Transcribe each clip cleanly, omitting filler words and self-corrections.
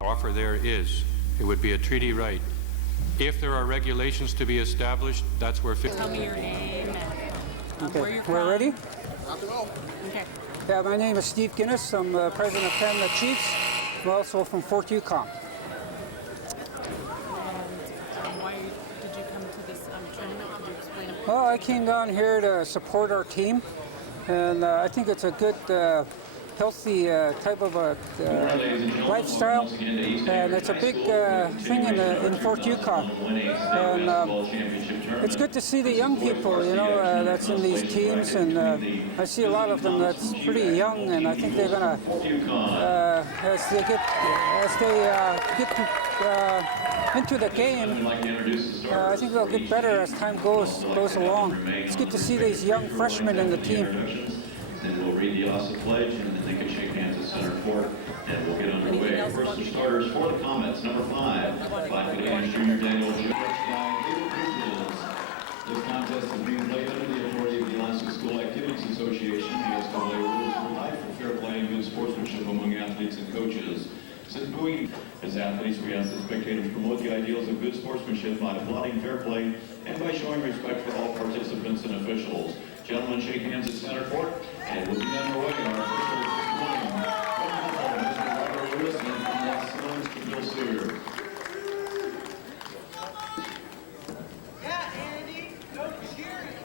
offer there is. It would be a treaty right. If there are regulations to be established, that's where... Tell me your name and where you're from. We're ready? Okay. Yeah, my name is Steve Ginnis. I'm president of Canada Chiefs. I'm also from Fort Yukon. And why did you come to this tournament? Could you explain it? Well, I came down here to support our team, and I think it's a good, healthy type of a lifestyle, and it's a big thing in Fort Yukon. And it's good to see the young people, you know, that's in these teams, and I see a lot of them that's pretty young, and I think they're gonna, as they get into the game, I think they'll get better as time goes along. It's good to see these young freshmen in the team. Then we'll read the awesome pledge, and then they can shake hands at center court, and we'll get underway. First starters for the Comets, number 5 Canadian Junior Daniel Jones. This contest is being played under the authority of the Alaska School Activities Association. The SCAA rules provide for fair play and good sportsmanship among athletes and coaches. Since booing as athletes, we ask that spectators promote the ideals of good sportsmanship by applauding fair play and by showing respect for all participants and officials. Gentlemen, shake hands at center court, and we'll be underway in our officials this morning. Mr. Robert Lewis and from Los Angeles to Bill Sear. Yeah, Andy, go cheering.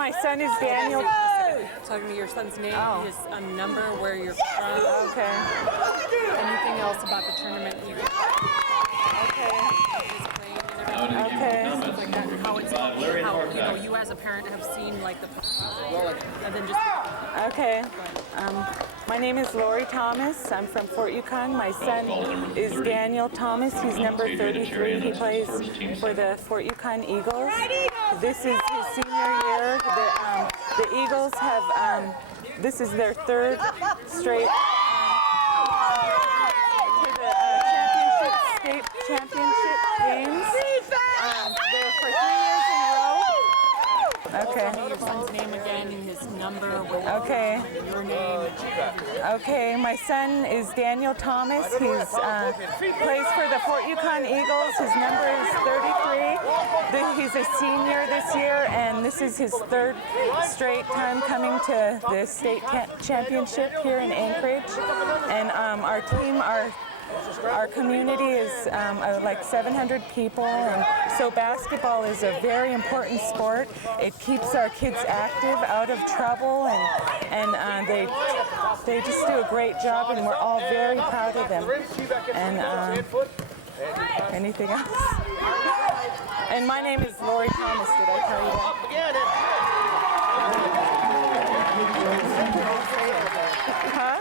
my son is Daniel. Talking to your son's name, Oh. his number, where you're from, Okay. anything else about the tournament you can Okay. his playing and everything. Okay. Stuff like that, how it's how you as a parent have seen like the and then just Okay. My name is Lori Thomas. I'm from Fort Yukon. My son is Daniel Thomas. He's number 33. He plays for the Fort Yukon Eagles. This is his senior year. The Eagles have, this is their third straight to the state championship games. They're for 3 years in a row. Okay. your son's name again and his number, Okay. your name. Okay, my son is Daniel Thomas. He's plays for the Fort Yukon Eagles. His number is 33. He's a senior this year, and this is his third straight time coming to the state championship here in Anchorage. And our team, our community is like 700 people, and so basketball is a very important sport. It keeps our kids active, out of trouble, and they just do a great job, and we're all very proud of them. And anything else? And my name is Lori Thomas. Did I tell you that? Huh?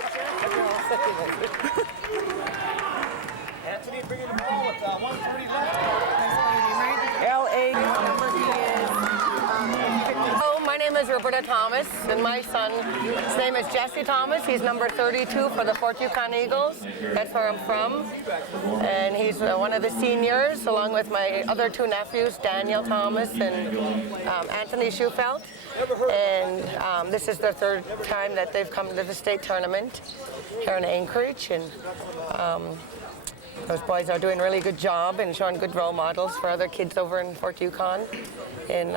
Anthony bringing the ball with 1:30 left. L.A. Hello, my name is Roberta Thomas, and my son, his name is Jessie Thomas. He's number 32 for the Fort Yukon Eagles. That's where I'm from. And he's one of the seniors, along with my other two nephews, Daniel Thomas and Anthony Shufelt. And this is their third time that they've come to the state tournament here in Anchorage. And those boys are doing a really good job and showing good role models for other kids over in Fort Yukon. And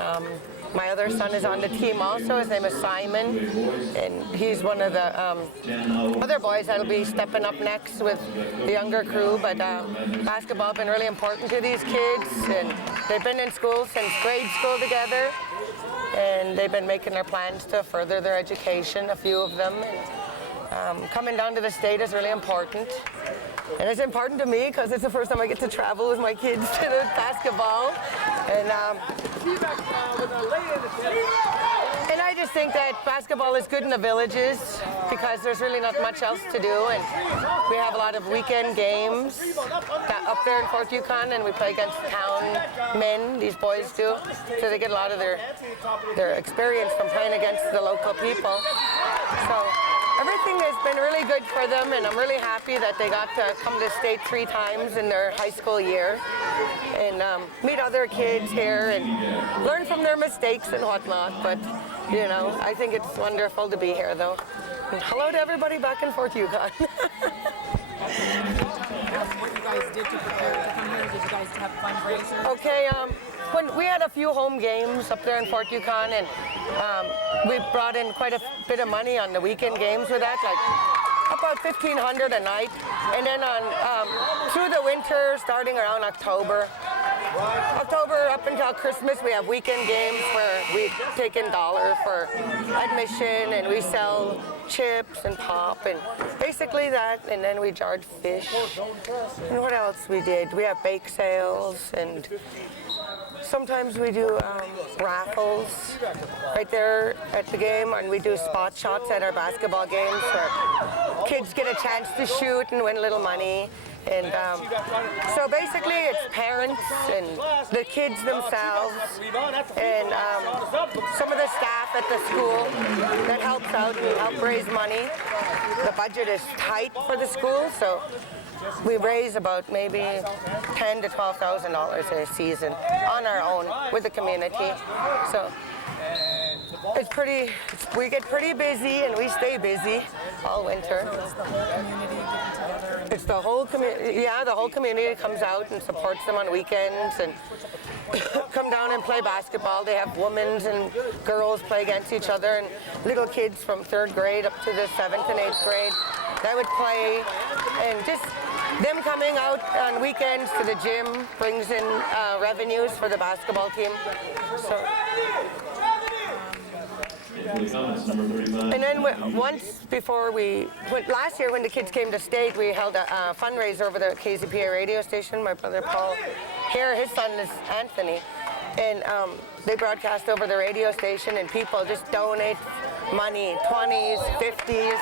my other son is on the team also. His name is Simon, and he's one of the other boys that'll be stepping up next with the younger crew. But basketball has been really important to these kids, and they've been in school since grade school together, and they've been making their plans to further their education, a few of them. And, coming down to the state is really important. And it's important to me because it's the first time I get to travel with my kids to the basketball. And I just think that basketball is good in the villages because there's really not much else to do. And we have a lot of weekend games up there in Fort Yukon, and we play against town men, these boys do. So they get a lot of their experience from playing against the local people. So everything has been really good for them, and I'm really happy that they got to come to state 3 times in their high school year and meet other kids here and learn from their mistakes and whatnot. But, you know, I think it's wonderful to be here, though. And hello to everybody back in Fort Yukon. What you guys did to prepare to come here? Did you guys have fundraisers? Okay, when we had a few home games up there in Fort Yukon, and we brought in quite a bit of money on the weekend games with that, like about $1,500 a night. And then on through the winter, starting around October up until Christmas, we have weekend games where we take in $1 for admission, and we sell chips and pop and basically that, and then we charge fish. And what else we did? We have bake sales, and sometimes we do raffles right there at the game, and we do spot shots at our basketball games where kids get a chance to shoot and win a little money. And so basically it's parents and the kids themselves and some of the staff at the school that helps out and help raise money. The budget is tight for the school, so we raise about maybe $10,000 to $12,000 a season on our own with the community. So it's we get pretty busy, and we stay busy all winter. It's the whole community. Yeah, the whole community comes out and supports them on weekends and come down and play basketball. They have women's and girls play against each other, and little kids from 3rd grade up to the 7th and 8th grade that would play. And just them coming out on weekends to the gym brings in revenues for the basketball team. So For the comments, number 35. And then once before last year when the kids came to state, we held a fundraiser over the KZPA radio station. My brother Paul here, his son is Anthony, and they broadcast over the radio station, and people just donate money, 20s, 50s,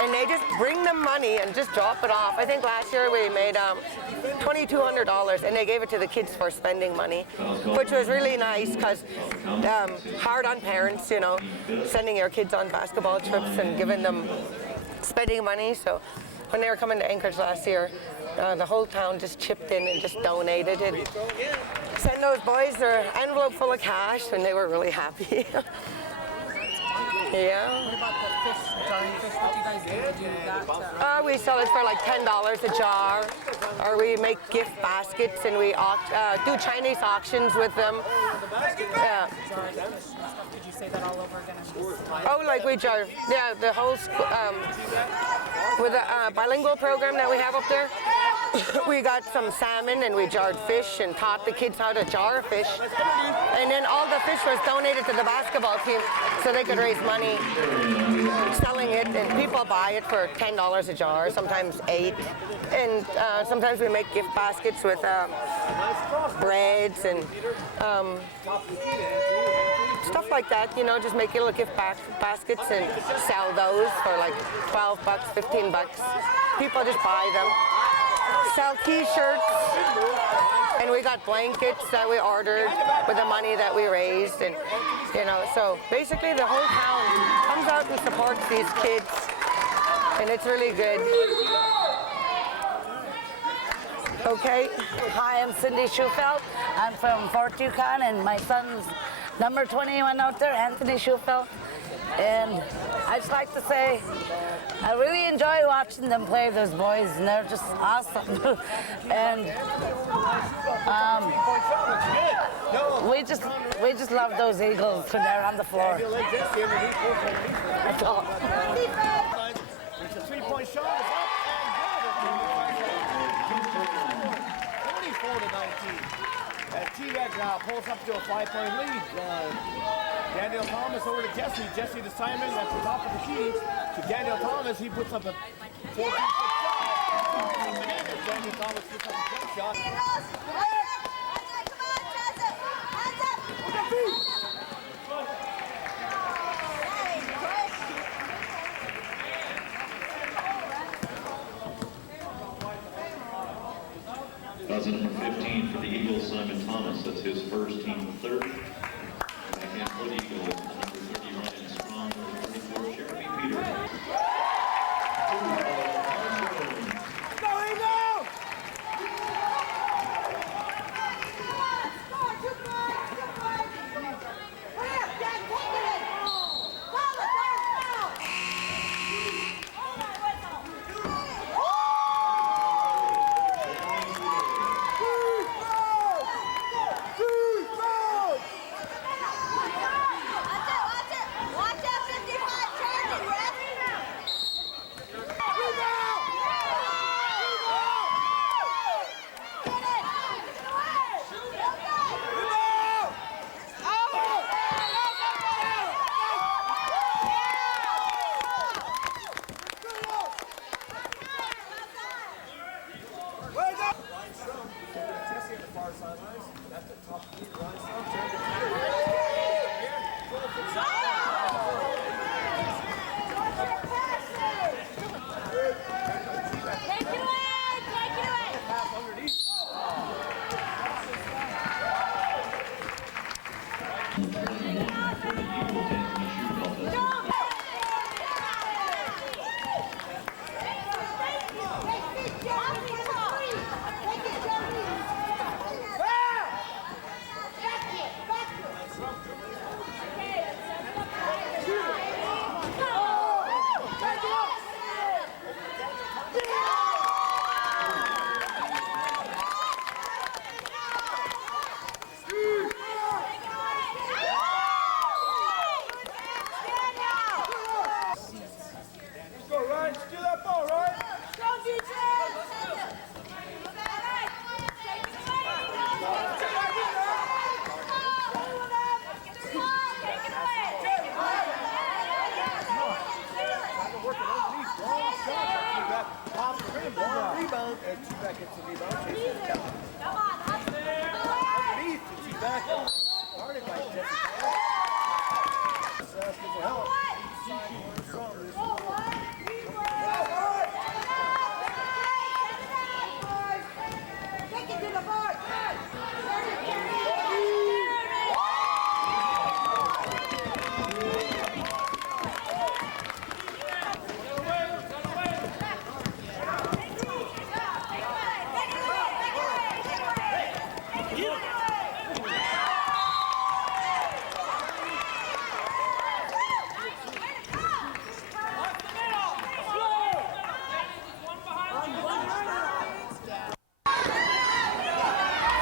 and they just bring them money and just drop it off. I think last year we made $2,200, and they gave it to the kids for spending money, which was really nice because hard on parents, you know, sending your kids on basketball trips and giving them spending money. So when they were coming to Anchorage last year, the whole town just chipped in and just donated and sent those boys their envelope full of cash, and they were really happy. Yeah. What about the fish, jarring fish? What do you guys do that? We sell it for like $10 a jar, or we make gift baskets and we do Chinese auctions with them. Yeah. Jarring fish and stuff. Could you say that all over again? Oh, like we jar, yeah, the whole school, with the bilingual program that we have up there, we got some salmon and we jarred fish and taught the kids how to jar fish. And then all the fish was donated to the basketball team so they could raise money selling it, and people buy it for $10 a jar, sometimes $8. And sometimes we make gift baskets with breads and stuff like that, you know, just make little gift baskets and sell those for like $12, $15. People just buy them. Sell t-shirts, and we got blankets that we ordered with the money that we raised, and you know, so basically the whole town comes out and supports these kids, and it's really good. Okay. Hi, I'm Cindy Shufelt. I'm from Fort Yukon, and my son's number 21 out there, Anthony Shufelt. And I just like to say, I really enjoy watching them play, those boys, and they're just awesome. And we just love those Eagles when they're on the floor. That's all. It's a three-point shot. It's up and good. 24-19. T-Reg pulls up to a 5-point lead. Daniel Thomas over to Jessie. Jessie the Simon at the top of the key to Daniel Thomas. He puts up a 14-foot shot. Daniel Thomas puts up a jump shot. That's number 15 for the Eagles, Simon Thomas. That's his first, team third. Backhand for the Eagles, number 30, Ryan Strong, number 34, Jeremy Peters.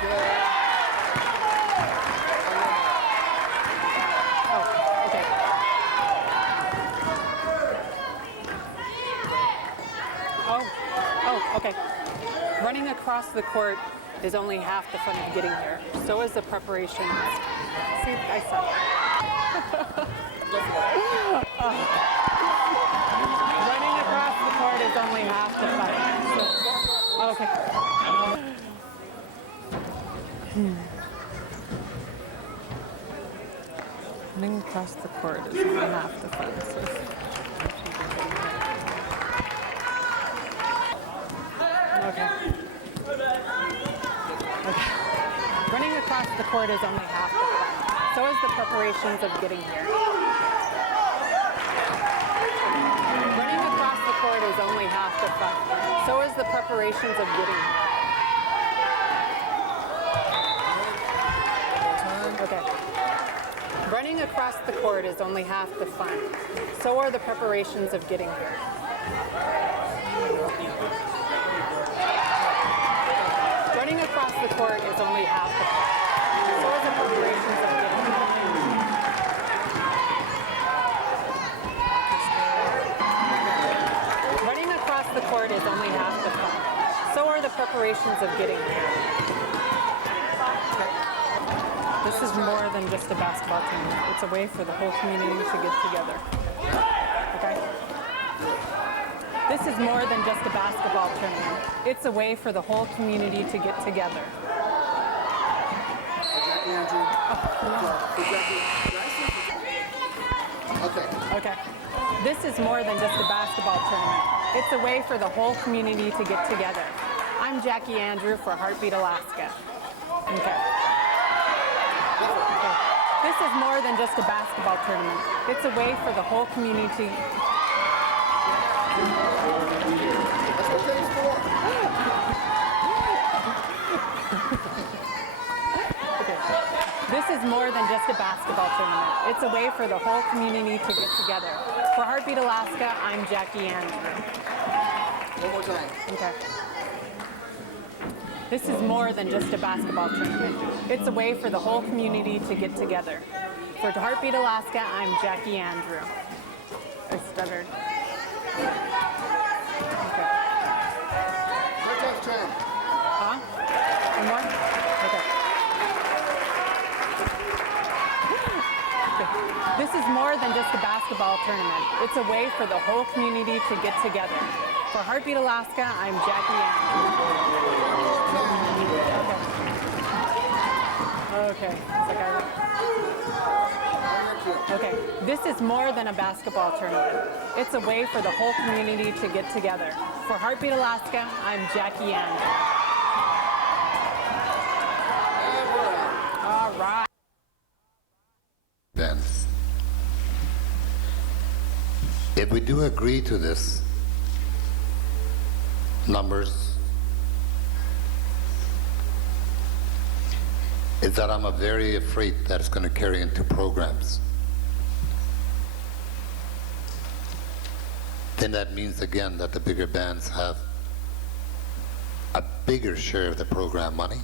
Oh, okay. Oh, okay. Running across the court is only half the fun of getting here. So is the preparation. See, I suck. Running across the court is only half the fun. So, okay. Running across the court is only half the fun. Okay. Running across the court is only half the fun. So is the preparations of getting here. Running across the court is only half the fun. So is the preparations of getting here. Okay. Running across the court is only half the fun. So are the preparations of getting here. Running across the court is only half the fun. So are the preparations of getting here. Running across the court is only half the fun. So are the preparations of getting here. This is more than just a basketball team. It's a way for the whole community to get together. Okay? This is more than just a basketball tournament. It's a way for the whole community to get together. Okay. This is more than just a basketball tournament. It's a way for the whole community to get together. I'm Jackie Andrew for Heartbeat Alaska. Okay. This is more than just a basketball tournament. It's a way for the whole community. Okay. This is more than just a basketball tournament. It's a way for the whole community to get together. For Heartbeat Alaska, I'm Jackie Andrew. One more time. Okay. This is more than just a basketball tournament. It's a way for the whole community to get together. For Heartbeat Alaska, I'm Jackie Andrew. I stuttered. Okay. Huh? One more? Okay. Okay. This is more than just a basketball tournament. It's a way for the whole community to get together. For Heartbeat Alaska, I'm Jackie Andrew. Okay. Okay. This is more than a basketball tournament. It's a way for the whole community to get together. For Heartbeat Alaska, I'm Jackie Andrew. All right. Then, if we do agree to this, numbers, is that I'm very afraid that it's going to carry into programs. Then that means again that the bigger bands have a bigger share of the program money.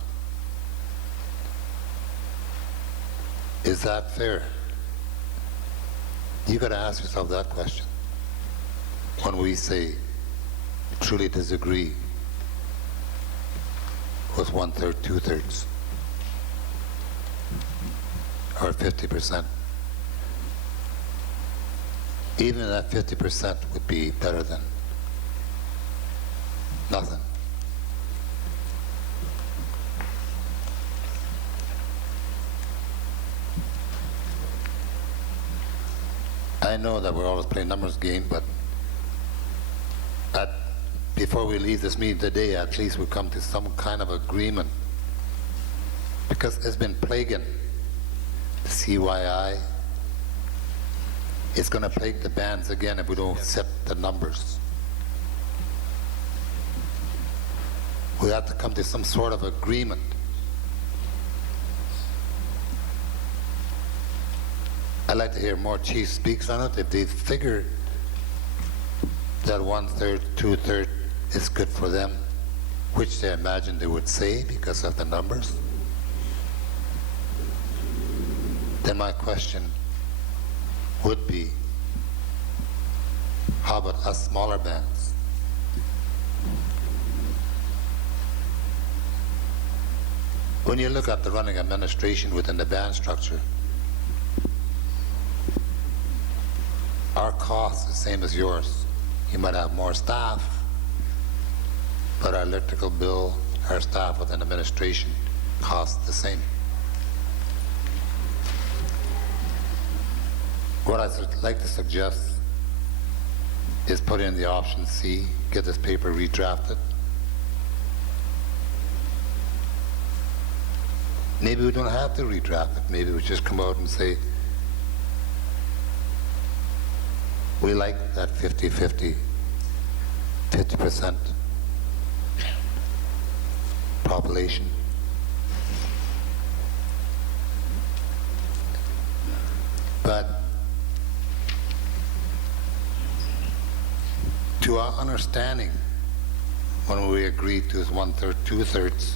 Is that fair? You got to ask yourself that question when we say truly disagree with 1/3, 2/3, or 50%. Even that 50% would be better than nothing. I know that we're always playing numbers game, but before we leave this meeting today, at least we come to some kind of agreement, because it's been plaguing the CYI. It's going to plague the bands again if we don't set the numbers. We have to come to some sort of agreement. I'd like to hear more chiefs speaks on it. If they figure that 1/3, 2/3 is good for them, which they imagine they would say because of the numbers, then my question would be, how about us smaller bands? When you look at the running administration within the band structure, our cost is the same as yours. You might have more staff, but our electrical bill, our staff within administration costs the same. What I'd like to suggest is put in the option C, get this paper redrafted. Maybe we don't have to redraft it. Maybe we just come out and say, we like that 50-50, 50% population. But to our understanding, when we agreed to 1/3, 2/3,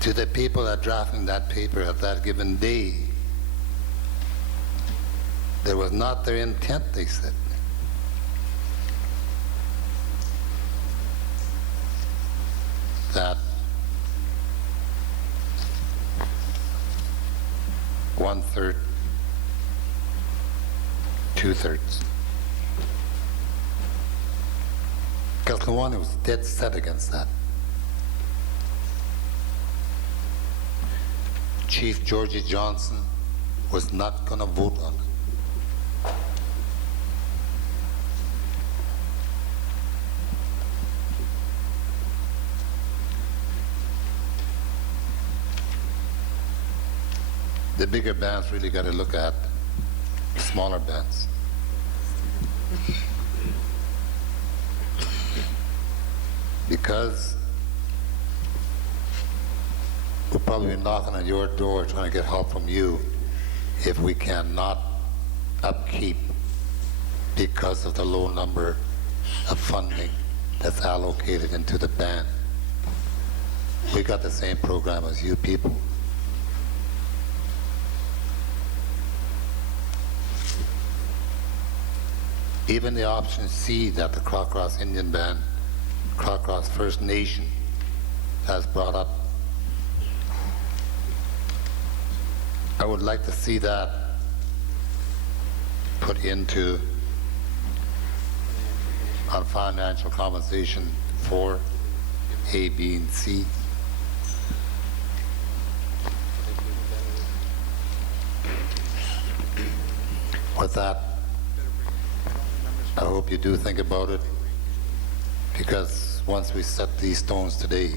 to the people that drafting that paper at that given day, there was not their intent, they said. That 1/3, 2/3. Kalkawani was dead set against that. Chief Georgie Johnson was not going to vote on it. The bigger bands really got to look at the smaller bands. Because we'll probably be knocking on your door trying to get help from you if we cannot upkeep because of the low number of funding that's allocated into the band. We got the same program as you people. Even the option C that the Crocross Indian Band, Crocross First Nation has brought up, I would like to see that put into on financial compensation for A, B, and C. With that, I hope you do think about it, because once we set these stones today,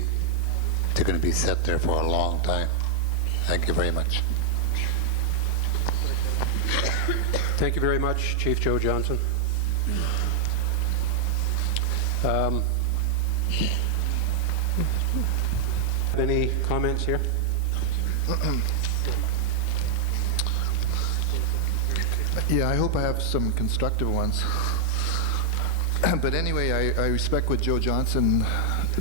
they're going to be set there for a long time. Thank you very much. Thank you very much, Chief Joe Johnson. Any comments here? Yeah, I hope I have some constructive ones. But anyway, I respect what Joe Johnson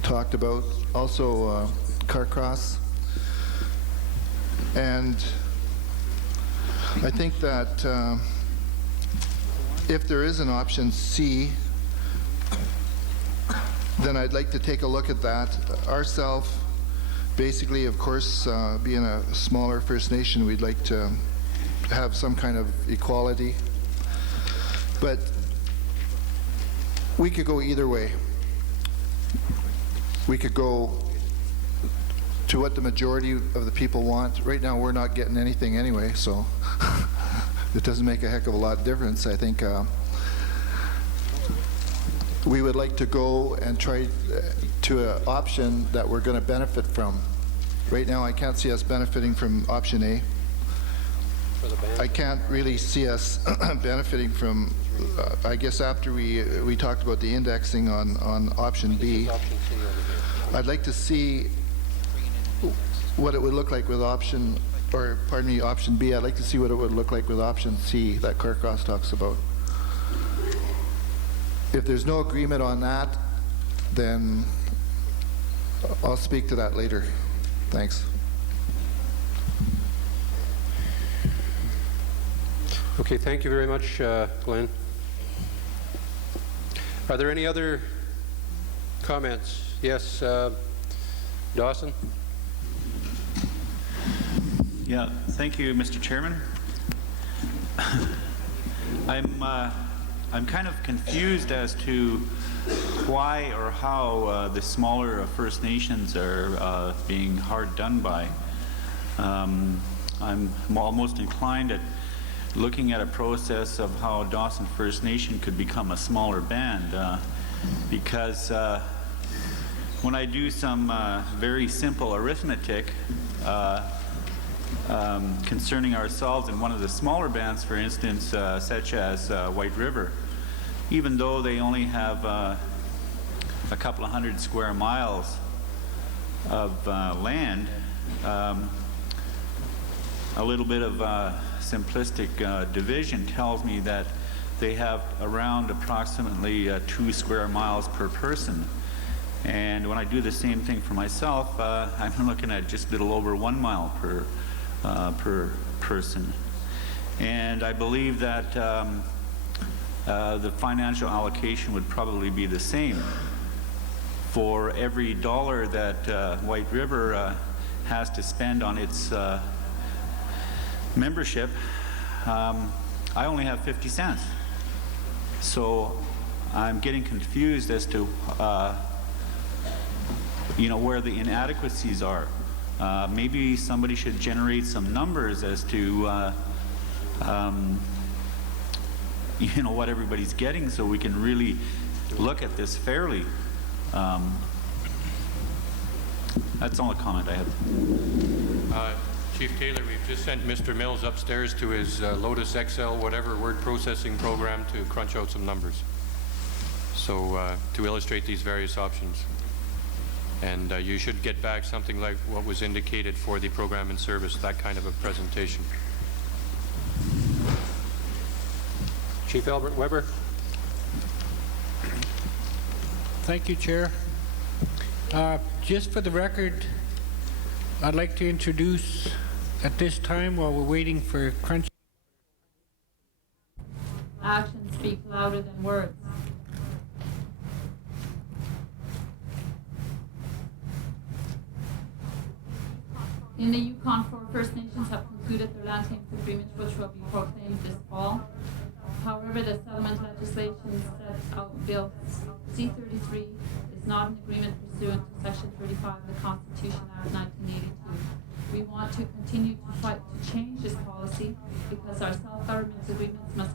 talked about. Also, Carcross. And I think that if there is an option C, then I'd like to take a look at that. Ourself, basically, of course, being a smaller First Nation, we'd like to have some kind of equality. But we could go either way. We could go to what the majority of the people want. Right now we're not getting anything anyway, so it doesn't make a heck of a lot of difference. I think we would like to go and try to an option that we're going to benefit from. Right now I can't see us benefiting from option A. I can't really see us benefiting from, I guess after we talked about the indexing on option B, I'd like to see what it would look like with option, or pardon me, option B. I'd like to see what it would look like with option C that Carcross talks about. If there's no agreement on that, then I'll speak to that later. Thanks. Okay, thank you very much, Glenn. Are there any other comments? Yes, Dawson? Yeah, thank you, Mr. Chairman. I'm kind of confused as to why or how the smaller First Nations are being hard done by. I'm almost inclined at looking at a process of how Dawson First Nation could become a smaller band, because when I do some very simple arithmetic concerning ourselves and one of the smaller bands, for instance, such as White River, even though they only have a couple of hundred square miles of land, a little bit of simplistic division tells me that they have around approximately 2 square miles per person. And when I do the same thing for myself, I'm looking at just a little over 1 mile per person. And I believe that the financial allocation would probably be the same. For every dollar that White River has to spend on its membership, I only have 50 cents. So I'm getting confused as to where the inadequacies are. Maybe somebody should generate some numbers as to what everybody's getting, so we can really look at this fairly. That's all a comment I have. Chief Taylor, we've just sent Mr. Mills upstairs to his Lotus XL, whatever word processing program, to crunch out some numbers. So to illustrate these various options. And you should get back something like what was indicated for the program and service, that kind of a presentation. Chief Albert Weber. Thank you, Chair. Just for the record, I'd like to introduce at this time, while we're waiting for crunch. Actions speak louder than words. In the Yukon, 4 First Nations have concluded their land claims agreement, which will be proclaimed this fall. However, the settlement legislation set out Bill C-33 is not an agreement pursuant to Section 35 of the Constitution Act 1982. We want to continue to fight to change this policy because our self-government agreements must